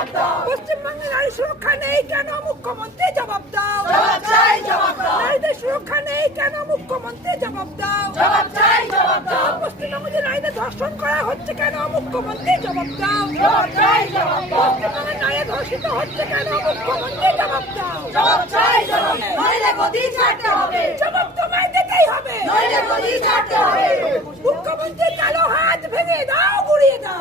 পশ্চিমবঙ্গে নারী সুরক্ষা নেই কেন? মুখ্যমন্ত্রী জবাব দাও। নারীদের সুরক্ষা নেই কেন? মুখ্যমন্ত্রী জবাব দাও। পশ্চিমবঙ্গে নারীদের ধর্ষণ করা হচ্ছে কেন? মুখ্যমন্ত্রী জবাব দাও। পশ্চিমবঙ্গে নারী ধর্ষিত হচ্ছে কেন? মুখ্যমন্ত্রী জবাব দাও। জবাব তোমায় দিতেই হবে। মুখ্যমন্ত্রী কালো হাত ভেঙে দাও, গুড়িয়ে দাও।